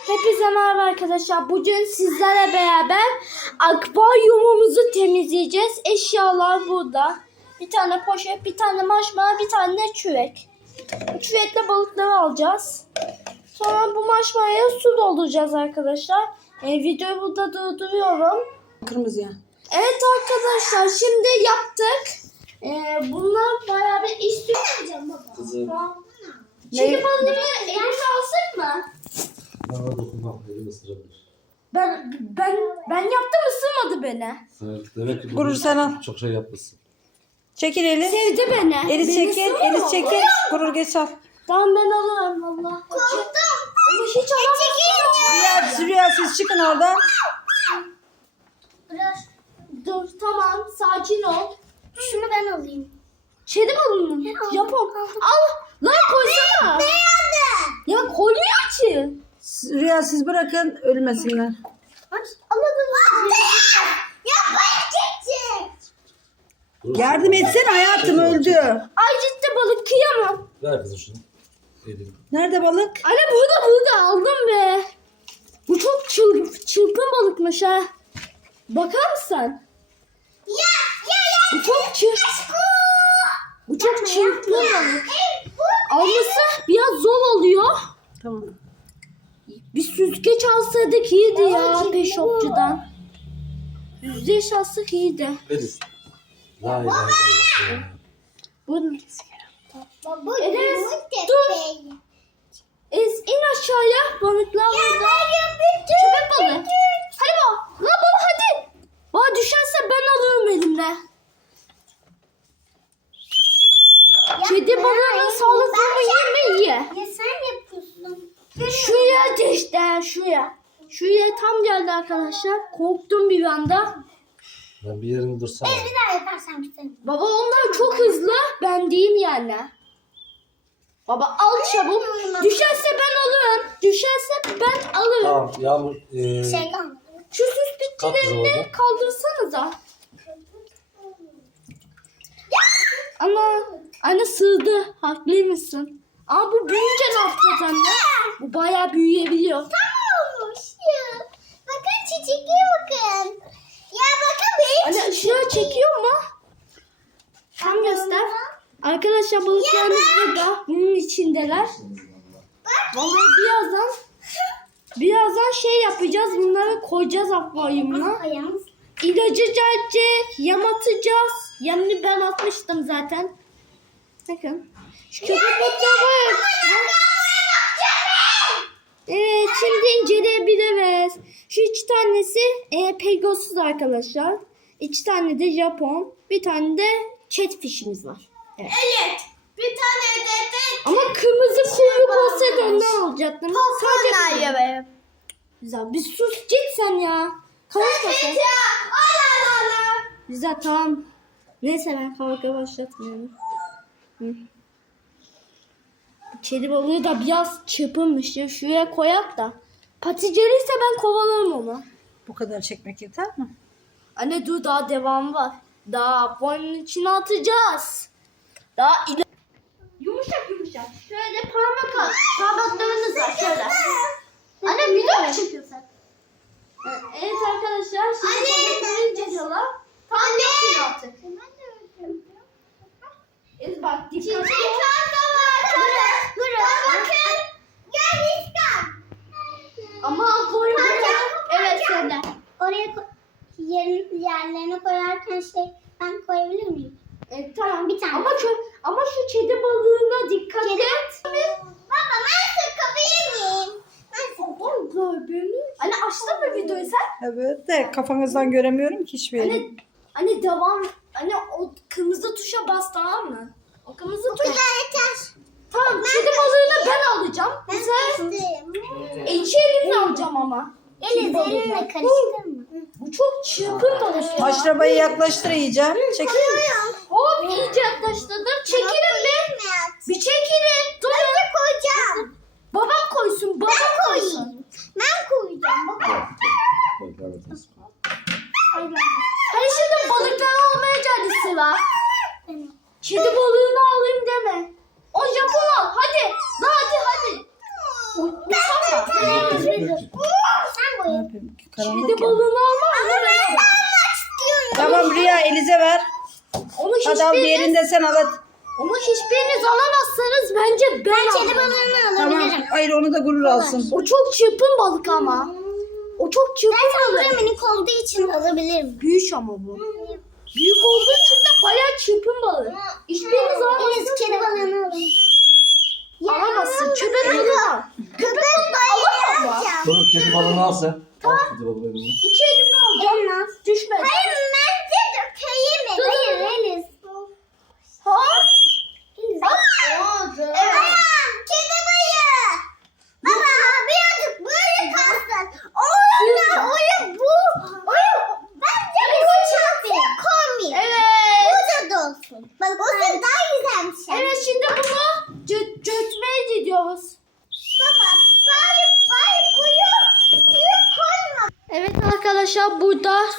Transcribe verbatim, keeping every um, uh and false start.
Hepinize merhaba arkadaşlar. Bugün sizlerle beraber akvaryumumuzu temizleyeceğiz. Eşyalar burada. Bir tane poşet, bir tane maşmara, bir tane de çürek. Bu çürekle balıkları alacağız. Sonra bu maşmaraya su dolduracağız arkadaşlar. E, videoyu burada durduruyorum. Kırmızıya. Evet arkadaşlar, şimdi yaptık. E, bunlar bayağı bir iş süreceğim baba. Kızım. Şimdi balığını elime alsak mı? Bana dokunma, elimi ısırabilir. Ben ben ben yaptım, ısırmadı beni. Evet, demek ki Gurur sen al. çok şey yapmışsın. Çekil Elis. Sevdi beni. Elis Beni çekil. ısırmadı. Elis çekil. Gurur geç al. Tamam, ben alırım valla. Korktum. Ama hiç alamazsın. Rüya, Rüya siz çıkın oradan. Dur, tamam, sakin ol. Şunu ben alayım. Kedi balığını mı? Yapalım. Al. Lan koysana. Ya koymuyor ki. Rüya siz bırakın ölmesinler. Anladın mı? Ya çekecek. Gurur, Yardım etsene hayatım öldü. Ay ciddi balık, kıyamam. ver kızım şunu. Elini. Nerede balık? Anne burada burada aldım be. Bu çok çıl, çılgın balıkmış ha. Bakar mısın? Ya ya ya. Bu çok çıl. Bu çok çılgın balık. Alması biraz zor oluyor. Tamam. Bir süzgeç alsaydık iyiydi ya peşopçudan. Süzgeç alsak iyiydi. Eliz. La ilahe illallah. Bu Baba Enes, dur. dur. Ez, in aşağıya, balıklar burada. Köpek balığı. Hadi baba. La baba hadi. Bana düşerse ben alırım elimle. Kedi balığının sağlıklılığını yeme ye. Ya sen yapıyorsun. Şuraya de işte şuraya. Şuraya tam geldi arkadaşlar. Korktum bir anda. Ben bir yerini dursana. Bir daha yaparsam isterim. Baba onlar çok hızlı. Ben diyeyim yani. Baba al çabuk. Düşerse ben alırım. Düşerse ben alırım. Tamam, Yağmur. E, Şey kalmadı. Şu süs Kalk kızım bitkilerini oradan. kaldırsanıza. Ama anne sığdı. Haklıymışsın. Ama bu büyüyünce ne yapacağız anne? Bu bayağı büyüyebiliyor. Tam olmuş ya. Bakın çiçeğe bakın. Ya bakın benim Anne ışığı çekiyor mu? Tam göster. Arkadaşlar balıklarımız burada. Bunun içindeler. Vallahi birazdan birazdan şey yapacağız. Bunları koyacağız akvaryumuna. ayağımız. İlacı gelecek. Yem atacağız. Yemini ben atmıştım zaten. Bakın. Şu köpek balıkları var. Evet, şimdi inceleyebiliriz. Şu iki tanesi e, Pegasus arkadaşlar. İki tane de Japon. Bir tane de catfish'imiz var. Evet. Evet. Bir tane de de Ama kırmızı kuyruk olsaydı ondan alacaktım. Sadece Onlar be. güzel. Bir sus git sen ya. Konuşma sen. Allah Allah. Güzel, tamam. Neyse, ben kavga başlatmıyorum. Hı. Bu kedi balığı da biraz çırpınmış ya. Şuraya koyak da. Pati gelirse ben kovalarım onu. Bu kadar çekmek yeter mi? Anne dur, daha devamı var. Daha bunun içine atacağız. Daha ile... Yumuşak yumuşak. Şöyle parmak al. Parmaklarınız var şöyle. Anne video mu çekiyorsun? Evet arkadaşlar, şimdi balıkları inceliyorlar. Tam yapıyor artık. Ez bak, dikkatli ol. Bakın. Gel İskan. Ama koyma. Evet, sende. Oraya koy. Yer, yerlerine koyarken şey ben koyabilir miyim? Evet, tamam. Bir tane. Ama şu, ama şu kedi balığına dikkat Kedi- et. Baba ben sıkabilir miyim? Ben sıkabilir Anne açtın mı videoyu sen? Evet de kafanızdan göremiyorum ki hiçbir yeri. Anne, anne devam. Anne o kırmızı tuşa bas, tamam mı? O kırmızı tuş. yeter. Tamam, kedi balığını ben alacağım. Ben Sen sıkıştım. iki elimle alacağım ama. Kedi Elin balığını. elinle karıştırma. Bu çok çılgın balık ya. Maşrabayı yaklaştır iyice. Çekil. Hop, iyice yaklaştırdım. Çekilin be. Bir çekilin. Dur. Ben koyacağım. Babam koysun. Babam Ben koysun. koyayım. Ben koyacağım. Baba. Koy, lanet olsun. Hani şimdi balıkları almaya geldi sıra. Kedi balığını alayım deme. O Japon al. Hadi. La hadi hadi. Uçak var. gerek yok. Sen Ne boya. yapayım? Karanlık Kedi ya. balığını almaz mı? Ben almak istiyorum. Tamam Rüya Elize ver. Onu Hadi al hiçbiriniz, diğerini de sen al hadi. onu hiçbiriniz alamazsanız bence ben, Ben kedi alırım. balığını Tamam. alabilirim. Hayır onu da gurur alsın. O çok çırpın balık ama. O çok çırpın Ben balık. sana minik olduğu için alabilirim. Büyük ama bu. Büyük olduğu için de bayağı çırpın balık. Hiçbiriniz Enes alamazsınız. kedi balığını alayım. Alamazsın. Köpek balığı al. Köpek balığı alacağım. Dur kedi balığını al sen. Al kedi balığını eline. İki elimle alacağım. Olmaz. Düşmedi. Hayır bence dökeyim mi? Dur, Hayır dur. Enes. Ha? Evet. Ayağım kedi balığı. Baba birazcık böyle kalsın. Oğlum da oyun bu. Oyun. Bence bu çantaya koymayayım. Evet. Burada da olsun. Bak o da daha güzelmiş. Evet şimdi bunu cö- cötmeye gidiyoruz. Baba bari bari buyu, buyu koyma. Evet arkadaşlar burada